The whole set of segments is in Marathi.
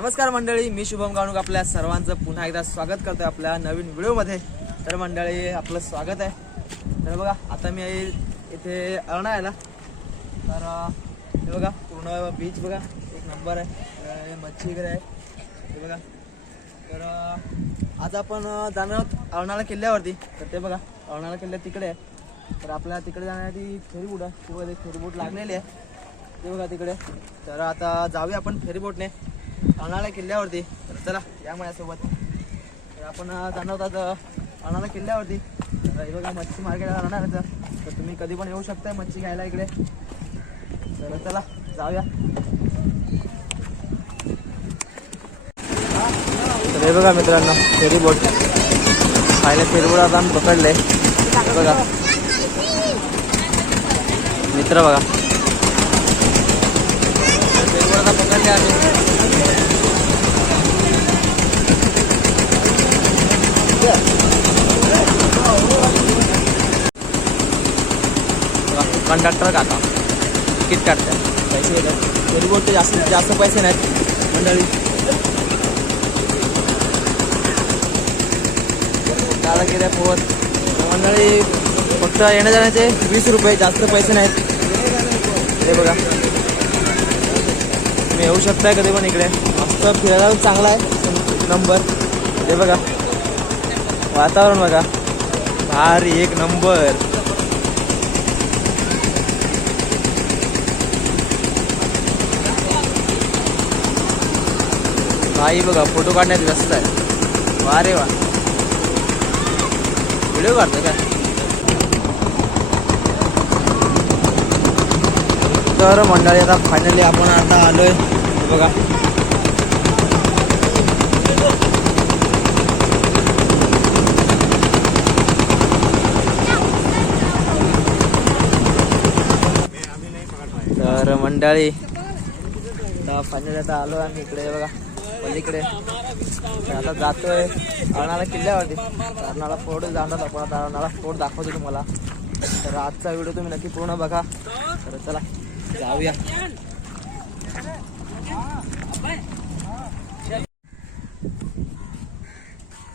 नमस्कार मंडळी मी शुभम गाणूक आपल्या सर्वांचं पुन्हा एकदा स्वागत करतोय आपल्या नवीन व्हिडिओमध्ये. तर मंडळी आपलं स्वागत आहे. तर बघा आता मी इथे अर्णायला तर हे बघा पूर्ण बीच बघा एक नंबर आहे. मच्छी वगैरे आहे. हे बघा. तर आज आपण जाणार आहोत अर्णाला किल्ल्यावरती. तर ते बघा अर्णाला किल्ल्या तिकडे आहे. तर आपल्याला तिकडे जाण्यासाठी फेरीबोट आहे. किंवा ते फेरीबोट लागलेली आहे. ते बघा तिकडे. तर आता जाऊया आपण फेरीबोटने. अनाळा किल्ल्यावरती. तर चला या माझ्यासोबत तर आपण जाणार आहोत अनाळा किल्ल्यावरती. तर हे बघा मच्छी मार्केट राहणार आहे तर. तुम्ही कधी पण येऊ शकताय मच्छी घ्यायला इकडे. तर चला जाऊया. तर हे बघा मित्रांनो फेरीबोट पहिले फेरीबोट आता आम्ही पकडले बघा. मित्र बघा. फेरीबोट आता पकडले आम्ही. कंडक्टर काका. तिकीट काढतात? पैसे घेतात फेरीबोटचे जास्त जास्त पैसे नाहीत. मंडळी. दादा गेल्या पोहत मंडळी फक्त येण्या जाण्याचे वीस रुपये जास्त पैसे नाहीत. हे बघा. तुम्ही येऊ शकताय कधी पण इकडे. मस्त फिरायला चांगला आहे. नंबर. हे बघा. वातावरण बघा. भारी एक नंबर. भाई बघा फोटो काढण्यात व्यस्त आहे. वा रे वा. व्हिडिओ काढतो काय तर मंडळी आता फायनली आपण आता आलोय. बघा तर मंडळी. आता आता आलो आम्ही इकडे बघा पलीकडे. आता जातोय अर्नाळा किल्ल्यावरती. तर अर्नाळा फोर्ट जाणार आपण. आता अर्नाळा फोर्ट दाखवतो तुम्हाला. तर आजचा व्हिडिओ तुम्ही नक्की पूर्ण बघा. तर चला जाऊया.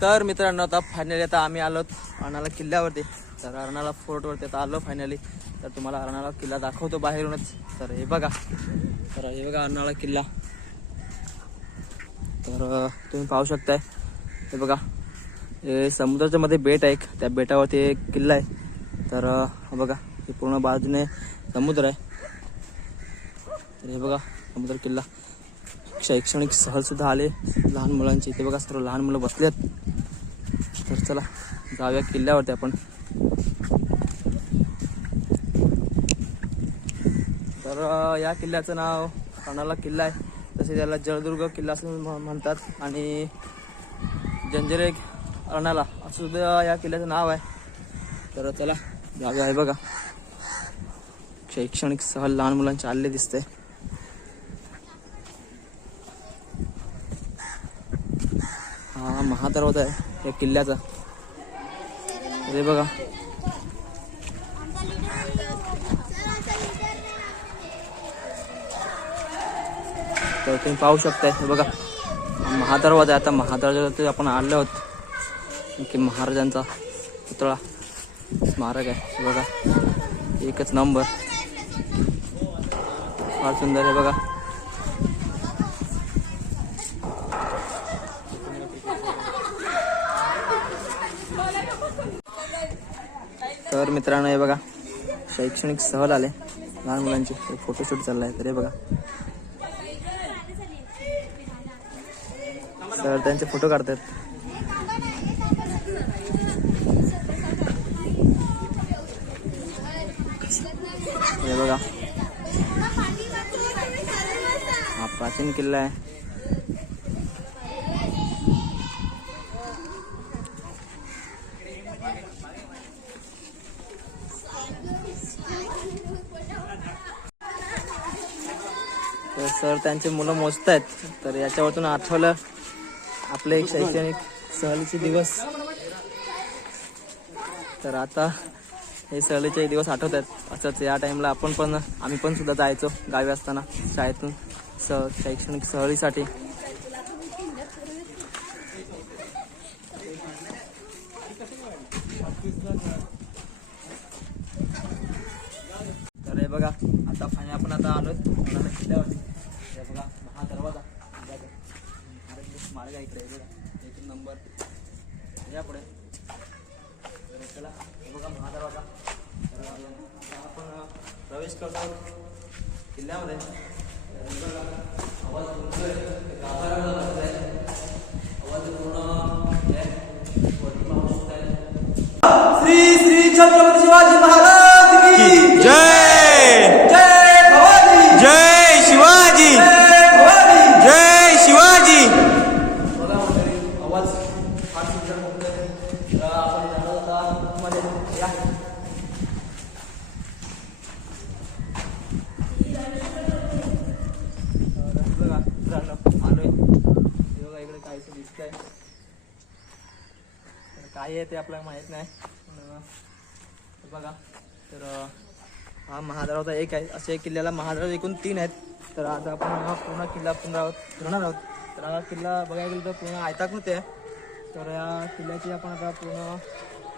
तर मित्रांनो आता फायनली आता आम्ही आलो अर्नाळा किल्ल्यावरती. तर अर्नाळा फोर्टवरती आता आलो फायनली तर तुम्हाला अर्नाळा किल्ला दाखवतो बाहेरूनच. तर हे बघा. तर हे बघा अर्नाळा किल्ला. तर तुम्ही पाहू शकताय. हे बघा. हे समुद्राच्या मध्ये बेट आहे एक. त्या बेटावरती एक किल्ला आहे. तर बघा. हे पूर्ण बाजूने समुद्र आहे. तर हे बघा समुद्र किल्ला. शैक्षणिक सहल सुद्धा आले. लहान मुलांची. इथे बघा सर्व लहान मुलं बसलेत. तर चला जाऊया किल्ल्यावरती आपण. तर या किल्ल्याचं नाव कर्नाला किल्ला आहे. तसे त्याला जलदुर्ग किल्ला असं म्हणतात. आणि जंजिरे अर्णाला असं सुद्धा या किल्ल्याचं नाव आहे. तर चला जागा आहे बघा. शैक्षणिक सहल लहान मुलांचे आले दिसते हा महादरवाजा आहे या किल्ल्याचा. अरे बघा. तर तुम्ही पाहू शकताय. हे बघा महादरवाजा आहे. आता महादरवाजा आपण आलो आहोत की महाराजांचा पुतळा स्मारक आहे. बघा एकच नंबर. फार सुंदर आहे बघा. तर मित्रांनो हे बघा शैक्षणिक सहल आले. लहान मुलांचे फोटोशूट चाललाय. तर हे बघा तर त्यांचे फोटो काढतात. हे बघा. हा प्राचीन किल्ला आहे. तर सर त्यांचे मुलं मोजत आहेत तर याच्यावरतून आठवलं आपले एक शैक्षणिक सहलीचे दिवस. तर आता हे सहलीचे दिवस आठवत आहेत असंच या टाईमला आपण पण आम्ही पण सुद्धा जायचो गावी असताना शाळेतून स शैक्षणिक सहलीसाठी. तर हे बघा आता फायनल आपण आता आलो किल्ल्यावरती किल्ल्यामध्ये आवाज तुमचा गाभाऱ्यामध्ये बसलाय. आवाज पूर्ण श्री श्री छत्रपती शिवाजी काय आहे ते आपल्याला माहीत नाही. बघा तर हा महादरवाजा एक आहे. असे किल्ल्याला महादरवाजा एकूण तीन आहेत. तर आज आपण हा पूर्ण किल्ला पुनरावत फिरणार आहोत. तर हा किल्ला बघायला गेलं तर पूर्ण आयताकृत आहे. तर या किल्ल्याची आपण आता पूर्ण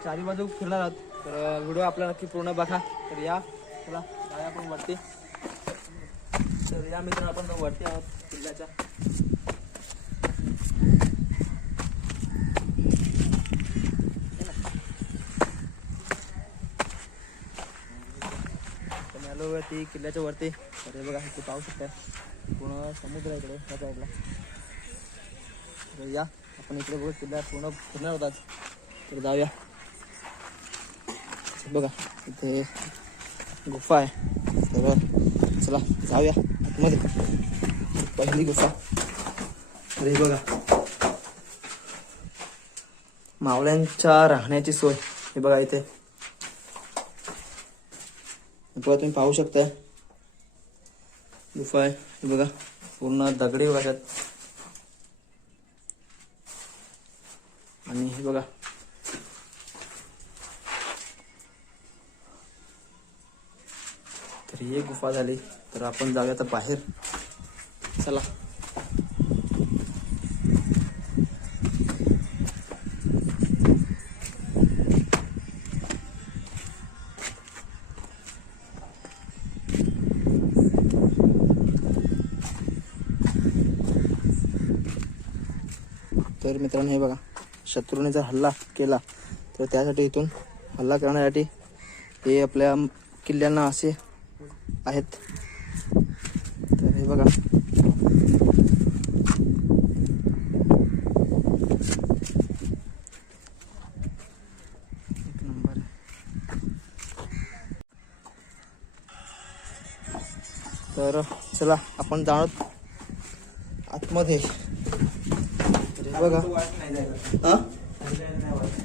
चारी बाजू फिरणार आहोत. तर व्हिडिओ आपला नक्की पूर्ण बघा. तर या चला जाऊया आपण वरती. तर या मित्र आपण वरती आहोत किल्ल्याच्या. आलो ती किल्ल्याच्या वरती. तर हे बघा इथे पाहू शकता पूर्ण समुद्र इकडे या साईडला तर या आपण इकडे बघू किल्ला पूर्ण फिरणार होतात तर जाऊया. बघा इथे गुफा आहे. तर चला जाऊया आतमध्ये. पहिली गुफा. अरे हे बघा. मावळ्यांच्या राहण्याची सोय. हे बघा इथे. गुफा तुम्ही पाहू शकता. गुफा आहे. हे बघा पूर्ण दगडी बघा आणि हे बघा. तर ही एक गुफा झाली. तर आपण जाऊया आता बाहेर. चला. तर मित्रांनो हे बघा. शत्रूने जर हल्ला केला तर त्यासाठी इथून हल्ला करण्यासाठी हे आपल्या किल्ल्यांना असे आहेत. तर हे बघा. एक नंबर. आहे. तर चला आपण जाणत आतमध्ये बघा. हा?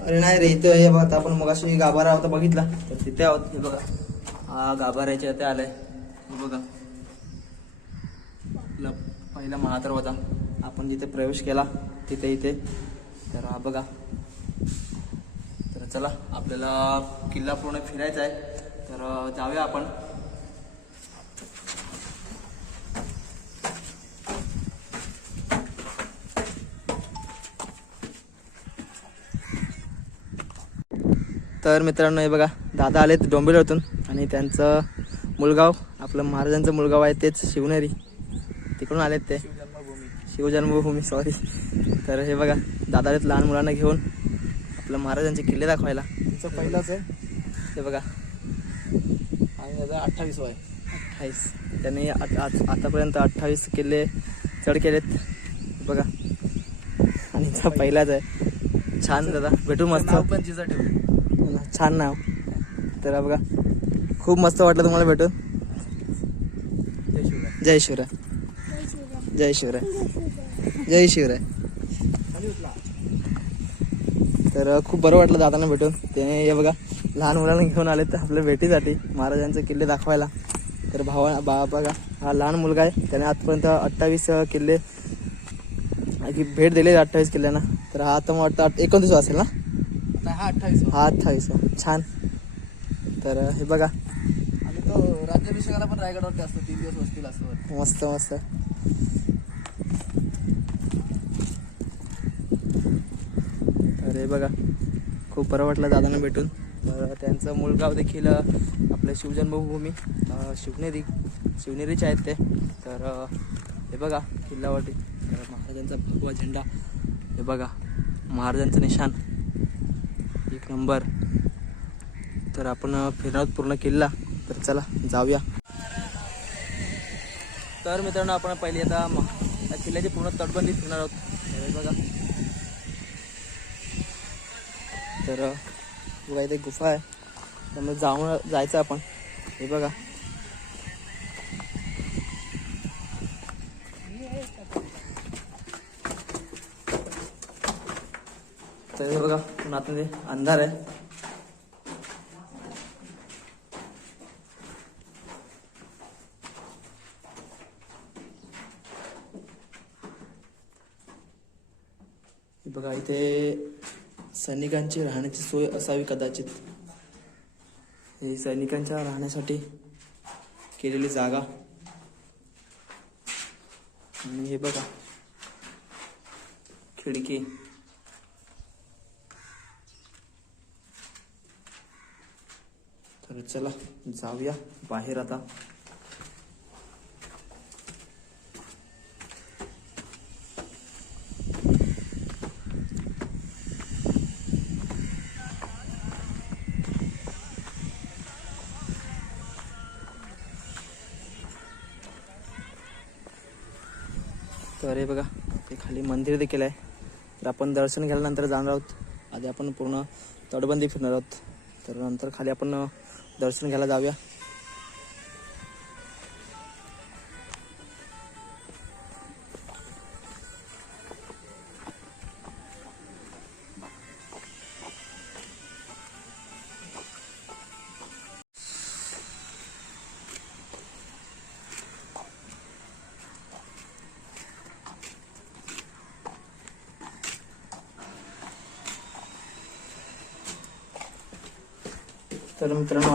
अरे नाही रे इथं हे बघा आपण आपण मगाशी गाभारा होता बघितला. तर तिथे आहोत हे बघा. हा गाभाऱ्याच्या इथे आलाय. हे बघा. आपला पहिला महादरवाजा आपण जिथे प्रवेश केला तिथे इथे. तर हा बघा. तर चला आपल्याला किल्ला पूर्ण फिरायचा आहे. तर जाऊया आपण. तर मित्रांनो हे बघा दादा आलेत डोंबिवलीतून आणि त्यांचं मुलगाव आपलं महाराजांचं मुलगाव आहे तेच शिवनेरी. तिकडून आलेत ते. शिवजन्मभूमी सॉरी तर हे बघा दादा आलेत लहान मुलांना घेऊन आपलं महाराजांचे किल्ले दाखवायला. तिचं पहिलाच आहे. हे बघा. आणि त्याचा अठ्ठावीस वय अठ्ठावीस. त्यांनी आत- आत- आतापर्यंत अठ्ठावीस किल्ले चढ केलेत. बघा. आणि पहिलाच आहे. छान दादा. भेटू मस्त. पण तिचं छान नाव. तर बघा खूप मस्त वाटलं तुम्हाला भेटून. जय शिवराय. जय शिवराय. जय शिवराय. तर खूप बरं वाटलं दादांना भेटून. त्याने हे बघा लहान मुलांना घेऊन आले तर आपल्या भेटीसाठी महाराजांचे किल्ले दाखवायला. तर भावा बा बघा हा लहान मुलगा आहे. त्याने आजपर्यंत अठ्ठावीस किल्ले भेट दिले अठ्ठावीस किल्ल्यांना. तर हा आता मला वाटतं एकोणतीस असेल ना? नाही हा अठ्ठावीस हा अठ्ठावीस छान. तर हे बघा. आणि तो राज्याभिषेकाला पण रायगडावरती असतो तीन दिवस वस्तीला असतो. वरती. मस्त. मस्त हे बघा. खूप बरं वाटलं दादांना भेटून. तर त्यांचं मूळ गाव देखील अ, आपलं शिवजन्मभूमी शिवनेरी शिवनेरीचे आहेत ते. तर हे बघा किल्लावरती. तर महाराजांचा भगवा झेंडा. हे बघा महाराजांचं निशाण. एक नंबर. तर आपण फिरणार आहोत पूर्ण किल्ला. तर चला जाऊया. तर मित्रांनो आपण पहिली आता या किल्ल्याची पूर्ण तटबंदी फिरणार आहोत. हे बघा. तर बघा इथे गुफा आहे. त्यामुळे जाऊन जायचं आपण. हे बघा तर हे बघा पुन्हा अंधार आहे. बघा इथे सैनिकांची राहण्याची सोय असावी कदाचित. हे सैनिकांच्या राहण्यासाठी केलेली जागा आणि हे बघा खिडकी तर चला जाऊया बाहेर आता. तर हे बघा ते खाली मंदिर देखील आहे. तर आपण दर्शन केल्यानंतर जाणार आहोत. आधी आपण पूर्ण तटबंदी फिरणार आहोत. तर नंतर खाली आपण दर्शन घ्यायला जाऊया.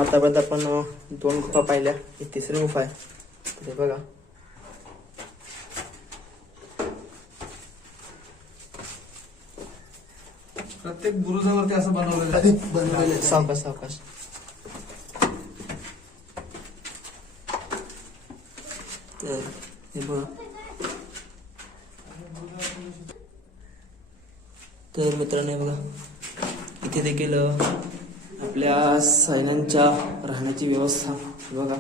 आतापर्यंत आपण दोन गुफा पाहिल्या. ही तिसरी गुफा आहे. तर बघा. प्रत्येक बुरुजावरती असं बनवलेलं आहे. बनवलेलं. सावकाश सावकाश. तर हे बघा. तर मित्रांनो बघा. इथे देखील आपल्या सैन्यांच्या राहण्याची व्यवस्था. बघा.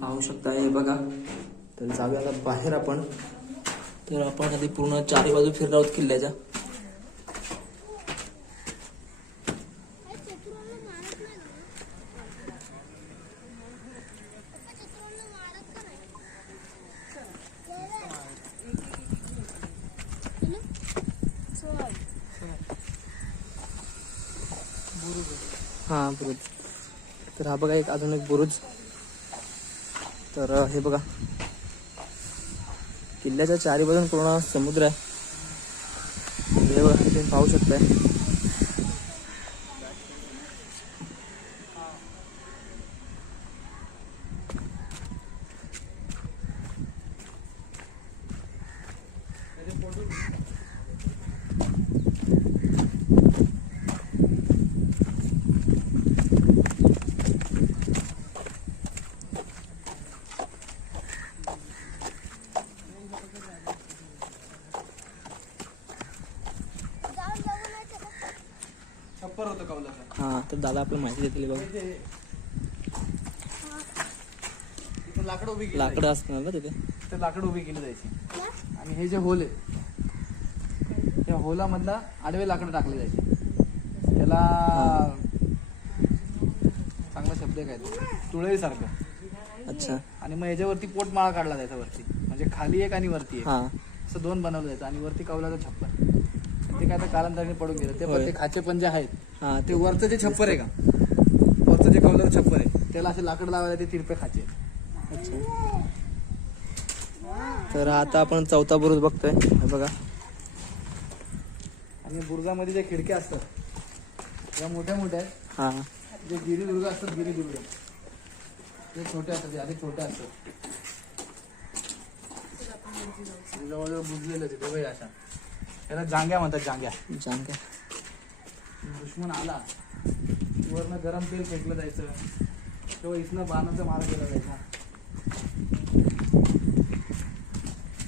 पाहू शकता हे बघा. तर जाऊया आता बाहेर आपण. तर आपण आधी पूर्ण चारी बाजू फिरणार आहोत किल्ल्याच्या हां बुरुज तर हा बघा एक अजून एक बुरुज. तर हे बघा. किल्ल्याच्या चारी बाजून पूर्ण समुद्र आहे. हे बघा तुम्ही पाहू शकताय छप्पर होतं कौलाचं हां तर दादा आपल्याला माहिती देतील बघा इथं लाकडं उभी केली लाकडं असणार ना तिथे? लाकडं उभी केली जायची. आणि हे जे होल आहे त्या होलामधला आडवे लाकडं टाकले जायचे. त्याला चांगला शब्द आहे काय तुळई सारखं अच्छा. आणि मग याच्यावरती पोटमाळा काढला जायचा वरती. म्हणजे खाली एक आणि वरती एक. हां. असं दोन बनवलं जायचं आणि वरती कौलाचं छप्पर. ते काय आता कालांतराने पडून गेलं. ते खाचे पण जे आहेत हां ते वरचं जे छप्पर आहे का? वरचं जे कौलाचं छप्पर आहे. त्याला असे लाकड लावायला ते तिरपे खाचे. अच्छा. तर आता आपण चौथा बुरुज बघतोय. हे बघा. आणि बुरुजामध्ये ज्या खिडक्या असतात त्या मोठ्या मोठ्या आहेत. हां. जे गिरीदुर्ग असतात गिरीदुर्ग ते छोटे असतात ते आधी छोटे असतात. ते जवळजवळ बुजलेलं तिथे बघ अशा. त्याला जांग्या म्हणतात जांग्या. जांग्या. दुश्मन आला. वरनं गरम तेल फेकलं जायचं. तेव्हा इथनं बाणाचा मारा केला जायचा.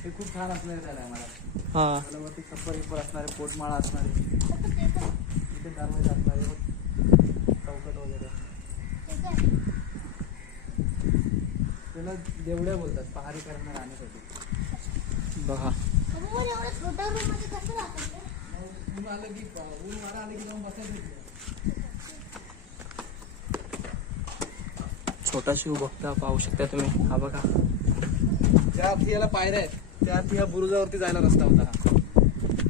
ते खूप छान असणार त्याला मला हा. त्याला वरती छप्पर इप्पर असणारे पोटमाळा असणारे. इथे दरवाजा असणारे. चौकट वगैरे. त्याला देवड्या बोलतात पहारी करणं राहण्यासाठी बघा. ऊन आलं की ऊन वारा आलं की जाऊन बसायचं छोटा शिव बघता पाहू शकता तुम्ही. हा बघा. ज्या अर्थी याला पायऱ्या आहेत त्या अर्थी या बुरुजावरती जायला रस्ता होता हा.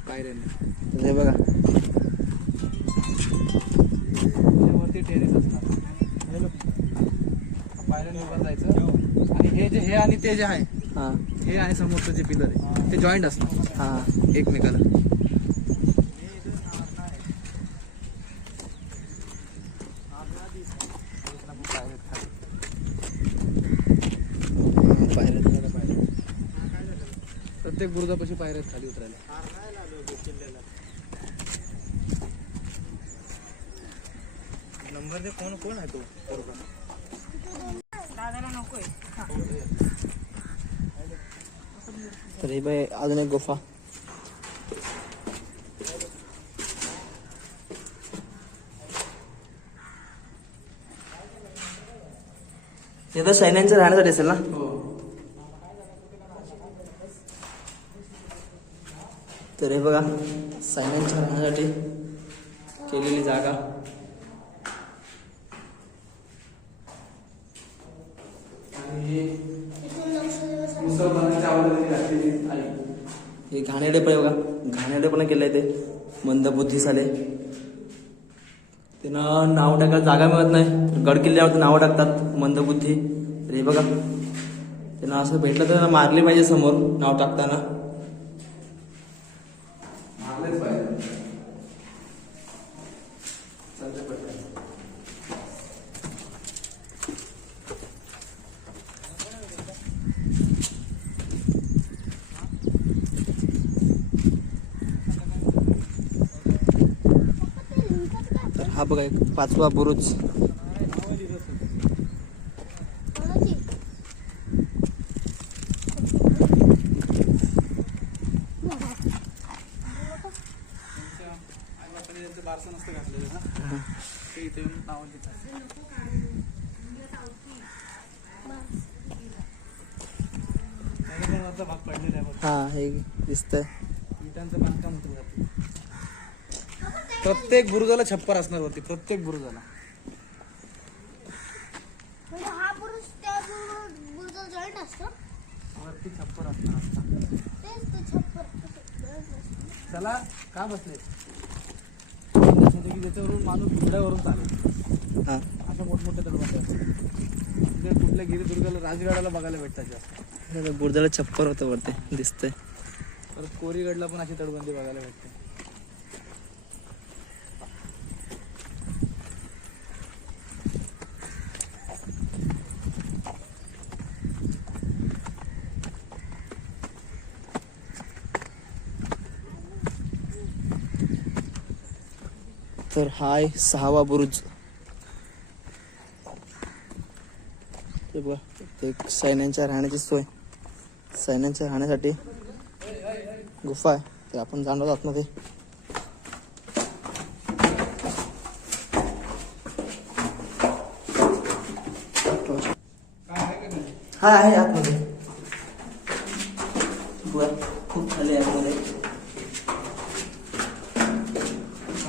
पायऱ्यांनी. हे बघा. त्याच्यावरती टेरेस उभं जायचं. आणि हे जे हे आणि ते जे आहे हा. हे आहे समोरचं जे पिलर आहे ते जॉईंट असणार. हा. एकमेकाला पायऱ्या प्रत्येक बुरुजापाशी पायऱ्या आहेत खाली उतरायला. नंबर ते कोण कोण आहे तो तर हे बाय अजून एक गुफा. हे तर सैन्यांच्या राहण्यासाठी असेल ना हो तर हे बघा सैन्यांच्या राहण्यासाठी केलेली जागा. आणि हे हे घाणेडे पण बघा घाणेडे पण केलंय ते. मंदबुद्धी झाले त्यांना नाव टाकायला जागा मिळत नाही तर गड किल्ल्यावरती नावं टाकतात मंदबुद्धी तर हे बघा त्यांना असं भेटलं तर त्यांना मारली पाहिजे समोर नाव टाकताना मारलेच पाहिजे चालते पटकन तर हा बघा एक पाचवा बुरुज आई बापाने त्यांचं बारसं नसतं घातलेलं ना ते इथे येऊन नाव लिहितात त्याच्यावरचा भाग पडलेला पाचवा बुरुज. हा हे दिसतंय विटांचं बांधकाम होतं वरती. प्रत्येक बुरुजाला छप्पर असणार होती प्रत्येक बुरुजाला. हा पुरुष त्या जॉईंट असतो? वरती छप्पर असणार असणार. तेच ते छप्पर joint असतं. त्याला का बसले? की त्याच्यावरून माणूस घोड्यावरून चालेल. हा. असं मोठमोठे तलवार असतात तिथे कुठल्या गिरिदुर्गाला राजगडाला बघायला भेटतात जास्त हे बुरुजाला छप्पर होतं वरती दिसतंय. परत कोरीगडला पण अशी तटबंदी बघायला भेटते. तर हा आहे सहावा बुरुज. ते बघा ते सैन्यांच्या राहण्याची सोय. सैन्यांच्या राहण्यासाठी गुफा आहे. ते आपण जाणवत आतमध्ये हा आहे आतमध्ये बघा खूप खाली आहे आतमध्ये आम्ही बघा.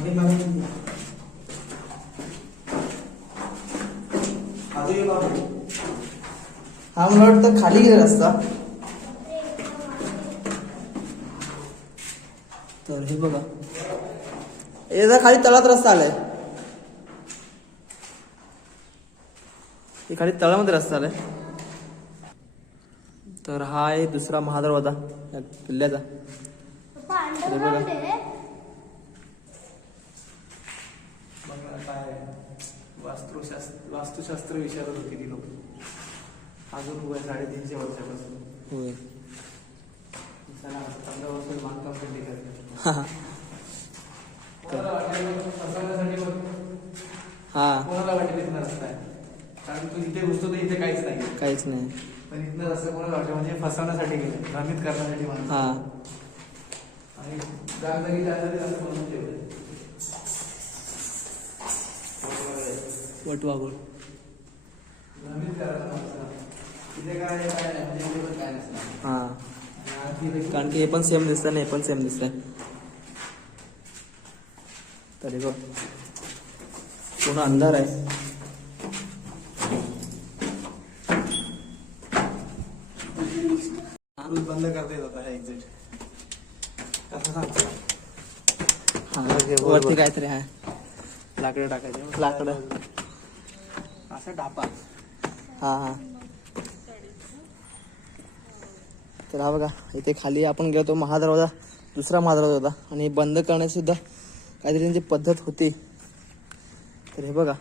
हा मला वाटतं खाली गेला रस्ता. तर हे बघा. याचा खाली तळात रस्ता आलाय. हे खाली तळामध्ये रस्ता आलाय. तर हा आहे दुसरा महादरवाजा या किल्ल्याचा. बघा. वास्तुशास्त्र वास्तुशास्त्र विचारत होती ती लोक. अजून उभ्या साडेतीनशे वर्षापासून. हा. कोणाला रस्ता? आहे कारण तू इथे तर इथे काहीच नाही. काहीच नाही. पण इथनं रस्ता कोणाला वाटेल? म्हणजे फसवण्यासाठी गेलं करण्यासाठी हा. आणि नसतं हा. कारण की हे पण सेम दिसतंय आणि हे पण सेम दिसतंय. तरी बघ. पूर्ण अंधार आहे. बंद करता येत होता हा एक्झिट कसं सांगतो? हा वरती काहीतरी आहे. लाकडं टाकायचे. लाकडं. असं डापा. हा हा. तर हा बघा इथे खाली आपण गेलो तो महादरवाजा दुसरा महादरवाजा होता. आणि बंद करण्याची सुद्धा काहीतरी त्यांची पद्धत होती. तर हे बघा.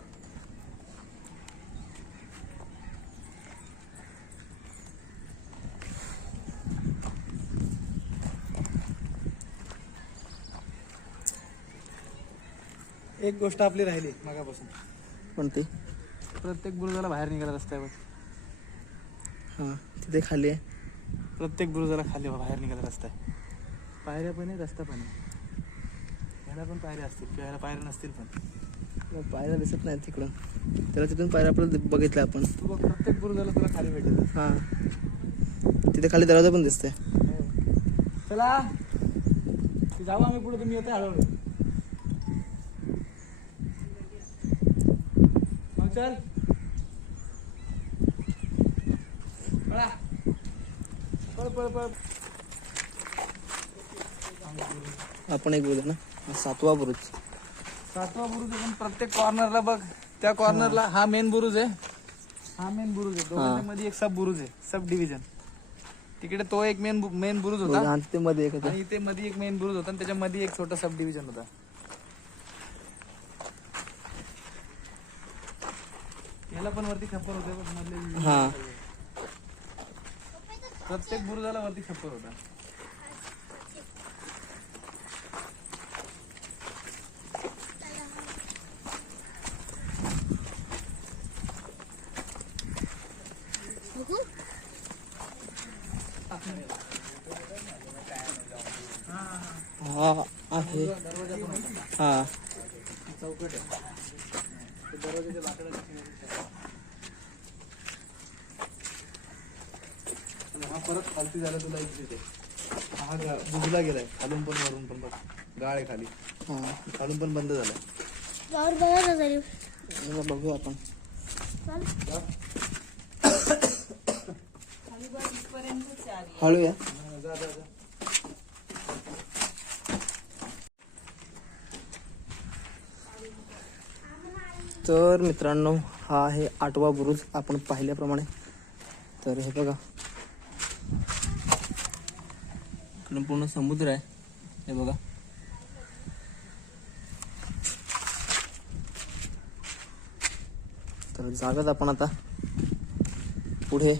एक गोष्ट आपली राहिली मगापासून. कोणती? प्रत्येक बुरुजाला बाहेर निघाला रस्त्यावर हा तिथे खाली आहे. प्रत्येक बुरुजाला खाली बाहेर निघाला रस्ता आहे. पायऱ्या पण आहे रस्ता पण आहे. ह्याला पण पायऱ्या असतील किंवा ह्याला पायऱ्या नसतील पण. पायऱ्या दिसत नाही तिकडून. त्याला तिथून पायऱ्या आपल्याला बघितलं आपण. तू बघ प्रत्येक बुरुजाला तुला खाली भेटेल. हा. तिथे खाली दरवाजा पण दिसतोय. चला. ते जाऊ आम्ही पुढे तुम्ही येते हळूहळू. मग चल. आपण एक बोलू ना. सातवा बुरुज. सातवा बुरुज आहे पण प्रत्येक कॉर्नरला बघ त्या कॉर्नरला हा मेन बुरुज आहे. हा मेन बुरुज आहे. दोघांच्या मध्ये एक सब बुरुज आहे सब डिव्हिजन तिकडे तो एक मेन मेन बुरुज होता. तिथे मध्ये एक होतं. आणि इथे मध्ये एक मेन बुरुज होता आणि त्याच्या मध्ये एक छोटा सब डिव्हिजन होता. याला पण वरती छप्पर होते हा. प्रत्येक बुरुजाला वरती छप्पर होता. हा आहे. हा. चौकट आहे ते दरवाजाच्या लाकडाची आणि हा परत खालती झाला तुला एक दिसते हा गा- बुजला गेलाय. खालून पण वरून पण बघ. गाळ आहे खाली. हा. खालून पण बंद झालाय. गावर बघा ना आपण. चल. हळू या हा, जा जा जा. तर मित्रांनो हा आहे आठवा बुरुज आपण पाहिल्याप्रमाणे. तर हे बघा. इकडून पूर्ण समुद्र आहे. हे बघा. तर जागत आपण आता पुढे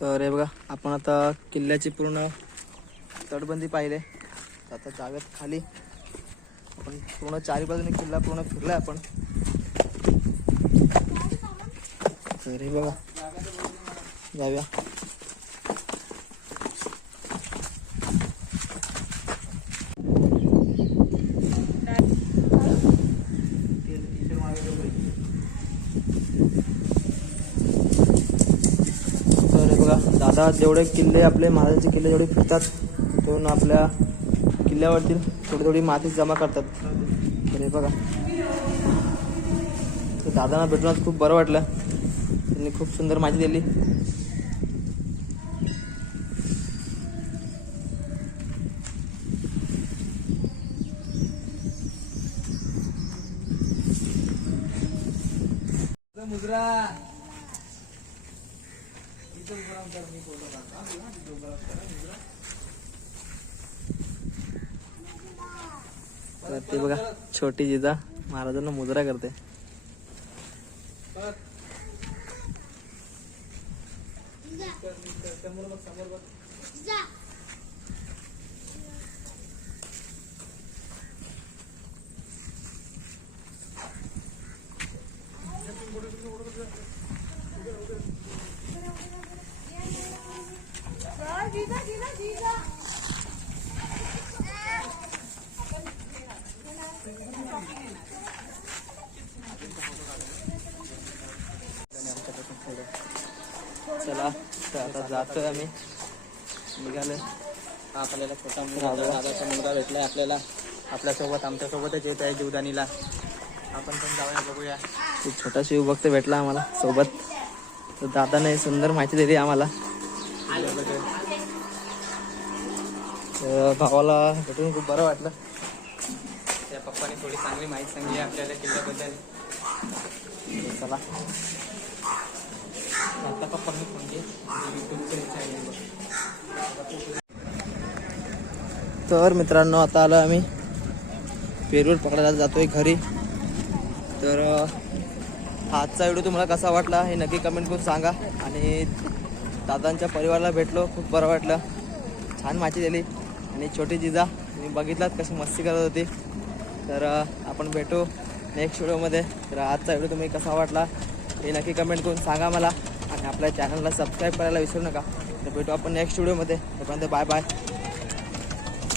तर हे बघा आपण आता किल्ल्याची पूर्ण तटबंदी पाहिले. आता जाव्यात खाली आपण पूर्ण चारी बाजूने किल्ला पूर्ण फिरलाय आपण. तरी बघा. जाऊया तर आता जेवढे किल्ले आपले महाराजांचे किल्ले जेवढे फिरतात तेवढून आपल्या किल्ल्यावरती थोडी थोडी माती जमा करतात. तर हे बघा. दादांना भेटूनच खूप बरं वाटलं. त्यांनी खूप सुंदर माहिती दिली मुद्रा इथं उभं राहून कर, मी फोटो काढतो. हा, तिथं उभं राहून करा, मुद्रा. तर ते बघा छोटी जिजा महाराजांना मुजरा करते. जीजा जीजा जीजा. चला तर आता जातोय आम्ही. निघाले हा आपल्याला छोटा मुलगा दादाचा मुलगा भेटलाय आपल्याला. आपल्यासोबत आमच्यासोबतच येत आहे जीवदानीला. आपण पण जाऊया बघूया. एक छोटा शिवभक्त भेटला आम्हाला सोबत. तर दादाने सुंदर माहिती दिली आम्हाला. तर भावाला भेटून खूप बरं वाटलं. त्या पप्पाने थोडी चांगली माहिती सांगली आपल्याला किल्ल्याबद्दल. चला. आता पप्पांनी फोन केला तर मित्रांनो आता आलो आम्ही. पेरूर पकडायला जातोय घरी. तर आजचा व्हिडिओ तुम्हाला कसा वाटला हे नक्की कमेंट करून सांगा. आणि दादांच्या परिवाराला भेटलो खूप बरं वाटलं. छान माहिती दिली. आणि छोटी जिजा मी बघितलात कशी मस्ती करत होती. तर आपण भेटू नेक्स्ट व्हिडिओमध्ये तर आजचा व्हिडिओ तुम्ही कसा वाटला हे नक्की कमेंट करून सांगा मला. आणि आपल्या चॅनलला सबस्क्राईब करायला विसरू नका. तर भेटू आपण नेक्स्ट व्हिडिओमध्ये तोपर्यंत बाय बाय